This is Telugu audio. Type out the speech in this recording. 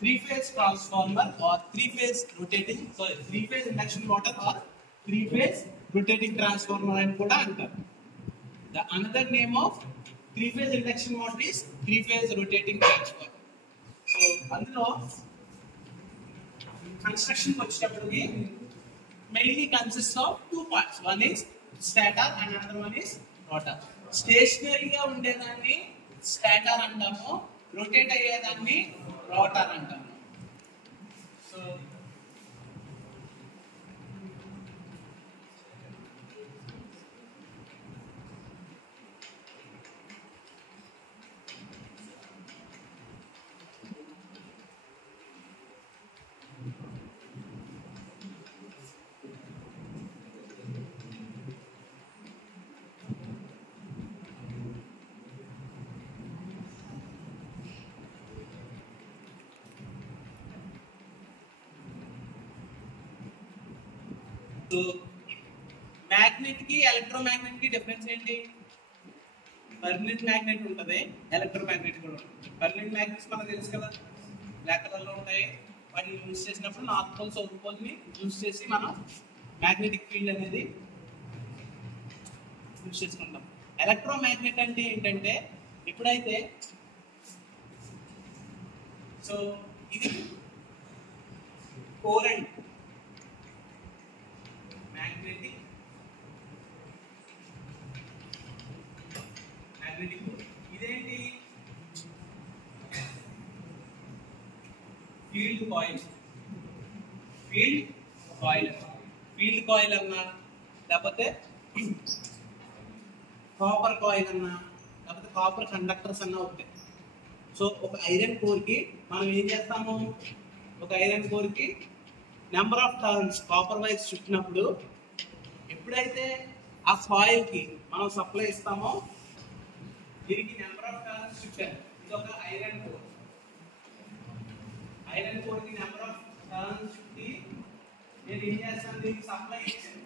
three-phase transformer or three-phase induction motor or three-phase rotating transformer and kuda antaru. The another name of three-phase induction motor is three-phase rotating transformer. So అందులో construction వచ్చేటప్పటికి mainly consists of two parts. One is stator and another one is rotor. Stationary గా ఉండేదాన్ని స్టాటర్ అంటాము, రొటేట్ అయ్యేదాన్ని రోటర్ అంటాము. సో సో మ్యాగ్నెట్ కి ఎలక్ట్రోమాగ్నెట్ కి డిఫరెన్స్ ఏంటి? పర్మనెంట్ మ్యాగ్నెట్ ఉంటుంది, ఎలక్ట్రోమాగ్నెట్ కూడా ఉంటుంది. పర్మనెంట్ మ్యాగ్నెట్స్ మనకు తెలుసు కదా, బ్లాక్ కలర్ లో ఉంటాయి. వాటిని యూజ్ చేసినప్పుడు నార్త్ పోల్ సౌత్ పోల్ ని యూజ్ చేసి మనం మ్యాగ్నెటిక్ ఫీల్డ్ అనేది యూజ్ చేసుకుంటాం. ఎలక్ట్రోమాగ్నెట్ అంటే ఏంటంటే ఎప్పుడైతే సో ఇది కోరెంట్ ఇదేంటి ఫీల్డ్ కాయిల్ అన్నా లేకపోతే కాపర్ కాయిల్ అన్నా లేకపోతే కాపర్ కండక్టర్స్ అన్నా ఉంటాయి. సో ఒక ఐరన్ కోర్ కి మనం ఏం చేస్తాము, ఒక ఐరన్ కోర్ కి number of turns copper wires చుట్టినప్పుడు ఎప్పుడైతే ఆ కాయిల్ కి మనం సప్లై ఇస్తామో దీనికి నెంబర్ ఆఫ్ టర్న్స్ చుట్టారు. ఇది ఒక ఐరన్ కోర్ కి నెంబర్ ఆఫ్ టర్న్స్ చుట్టి నేను ఏం చేస్తాను, దీనికి సప్లై ఇచ్చాను.